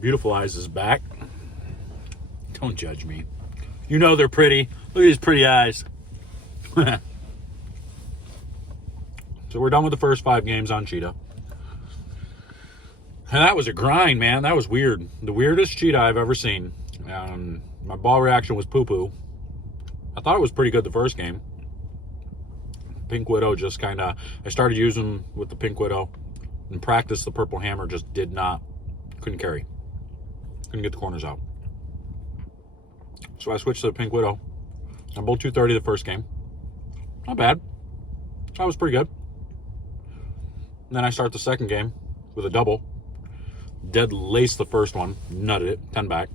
Beautiful Eyes is back. Don't judge me. You know they're pretty. Look at these pretty eyes. So we're done with the first 5 games on cheetah. And that was a grind, man. That was weird. The weirdest cheetah I've ever seen. My ball reaction was poo-poo. I thought it was pretty good the first game. Pink Widow just kind of... I started using with the Pink Widow. In practice, the Purple Hammer just couldn't carry. Couldn't get the corners out. So I switched to the Pink Widow. I bowled 230 the first game. Not bad. That was pretty good. And then I start the second game with a double. Dead laced the first one. Nutted it. 10 back.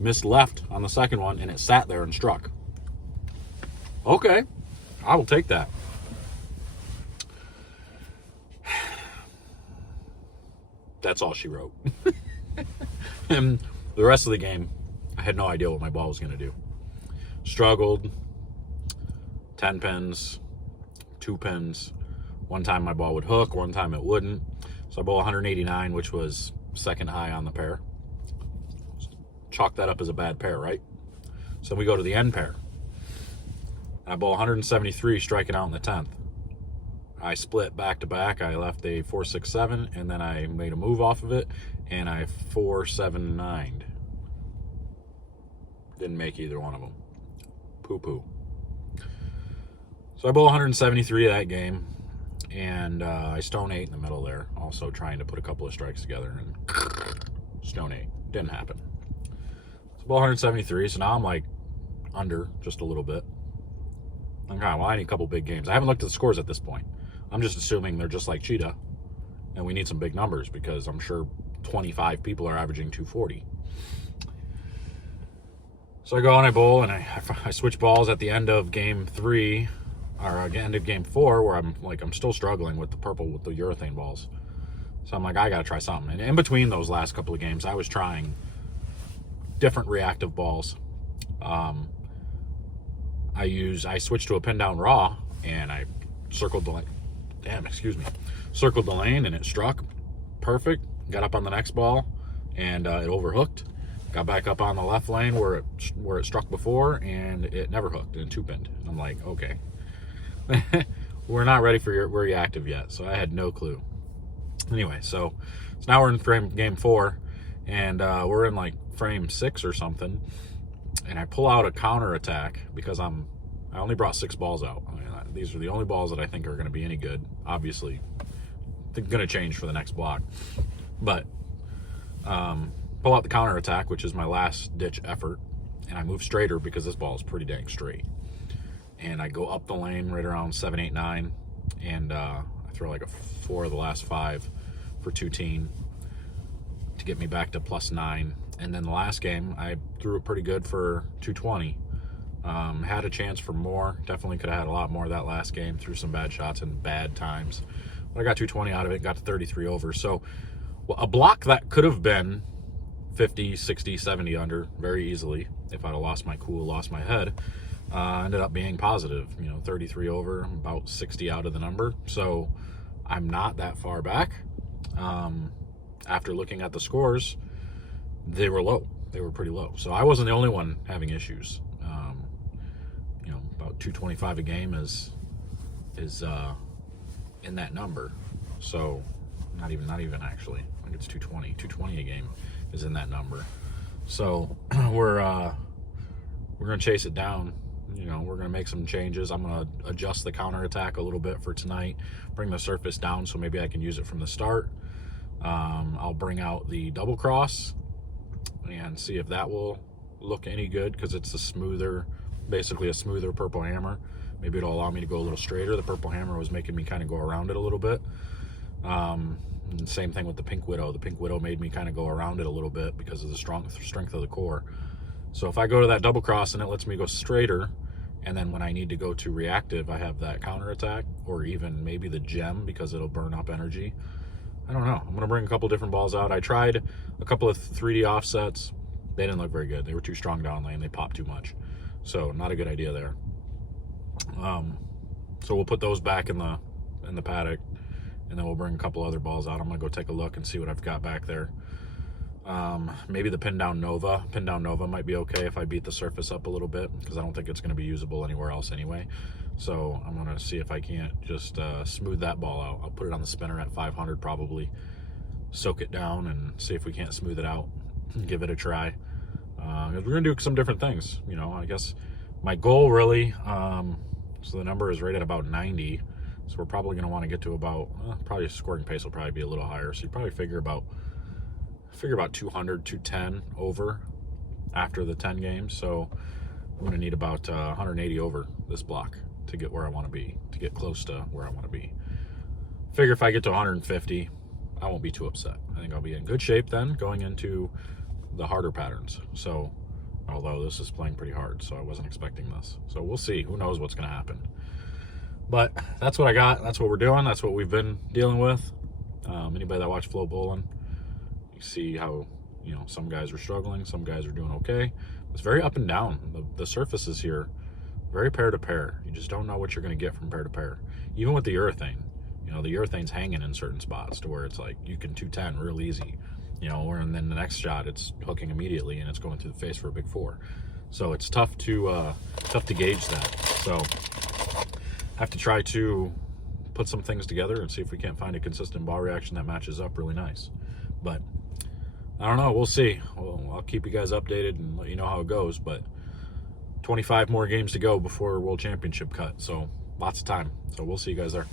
Missed left on the second one, and it sat there and struck. Okay. I will take that. That's all she wrote. And the rest of the game, I had no idea what my ball was going to do. Struggled. 10 pins. 2 pins. One time my ball would hook, one time it wouldn't. So I bowl 189, which was second high on the pair. Chalk that up as a bad pair, right? So we go to the end pair. I bowl 173, striking out in the 10th. I split back to back. I left a 4-6-7, and then I made a move off of it, and I 4-7-9'd. Didn't make either one of them. Poo-poo. So I bowl 173 that game, and I stone 8 in the middle there, also trying to put a couple of strikes together, and stone 8. Didn't happen. So bowl 173, so now I'm like under just a little bit. Okay, well, I need a couple big games. I haven't looked at the scores at this point. I'm just assuming they're just like cheetah, and we need some big numbers because I'm sure 25 people are averaging 240. So I go and I bowl, and I switch balls at the end of game 3, or end of game 4, where I'm still struggling with the purple with the urethane balls. So I'm like, I gotta try something. And in between those last couple of games, I was trying different reactive balls. I switched to a pin down raw, and I circled the lane. Circled the lane, and it struck perfect. Got up on the next ball, and it overhooked. Got back up on the left lane where it struck before, and it never hooked and 2-pinned. I'm like, okay, we're not ready for your reactive yet. So I had no clue. Anyway, so now we're in game 4, and we're in like frame 6 or something. And I pull out a counter attack because I only brought 6 balls out. I mean, these are the only balls that I think are going to be any good. Obviously, they're going to change for the next block. But pull out the counter attack, which is my last ditch effort, and I move straighter because this ball is pretty dang straight. And I go up the lane right around 7, 8, 9, and I throw like a 4 of the last 5 for 2-teen to get me back to +9. And then the last game, I threw it pretty good for 220. Had a chance for more. Definitely could have had a lot more that last game. Threw some bad shots and bad times. But I got 220 out of it, got to 33 over. So a block that could have been 50, 60, 70 under very easily if I'd have lost my cool, lost my head, ended up being positive. 33 over, about 60 out of the number. So I'm not that far back. After looking at the scores, they were low. They were pretty low. So I wasn't the only one having issues. About 225 a game is in that number. So not even actually. I think it's 220. 220 a game is in that number. So we're gonna chase it down. We're gonna make some changes. I'm gonna adjust the counter attack a little bit for tonight. Bring the surface down so maybe I can use it from the start. I'll bring out the double cross and see if that will look any good, because it's basically a smoother Purple Hammer. Maybe it'll allow me to go a little straighter. The Purple Hammer was making me kind of go around it a little bit. And same thing with the Pink Widow. The Pink Widow made me kind of go around it a little bit because of the strength of the core. So if I go to that double cross and it lets me go straighter, and then when I need to go to reactive, I have that counter attack, or even maybe the gem because it'll burn up energy. I don't know. I'm going to bring a couple different balls out. I tried a couple of 3D offsets. They didn't look very good. They were too strong down lane. They popped too much. So not a good idea there. So we'll put those back in the paddock, and then we'll bring a couple other balls out. I'm going to go take a look and see what I've got back there. Maybe the pin down Nova. Pin down Nova might be okay if I beat the surface up a little bit, because I don't think it's going to be usable anywhere else anyway. So I'm going to see if I can't just smooth that ball out. I'll put it on the spinner at 500 probably, soak it down, and see if we can't smooth it out. Give it a try. We're going to do some different things. You know, I guess my goal really, so the number is right at about 90. So we're probably going to want to get to about, probably scoring pace will probably be a little higher. So you probably figure about 200, 210 over after the 10 games. So I'm going to need about 180 over this block to get where I want to be, to get close to where I want to be. Figure if I get to 150, I won't be too upset. I think I'll be in good shape then going into the harder patterns. So, although this is playing pretty hard, so I wasn't expecting this. So we'll see. Who knows what's going to happen. But that's what I got. That's what we're doing. That's what we've been dealing with. Anybody that watched Flow Bowling, you see how, you know, some guys are struggling, some guys are doing okay. It's very up and down. The surfaces here, very pair to pair. You just don't know what you're going to get from pair to pair. Even with the urethane, you know, the urethane's hanging in certain spots to where it's like you can 210 real easy, you know, and then the next shot it's hooking immediately and it's going through the face for a big 4. So it's tough to gauge that. So have to try to put some things together and see if we can't find a consistent ball reaction that matches up really nice. But I don't know. We'll see. I'll keep you guys updated and let you know how it goes. But 25 more games to go before World Championship cut. So lots of time. So we'll see you guys there.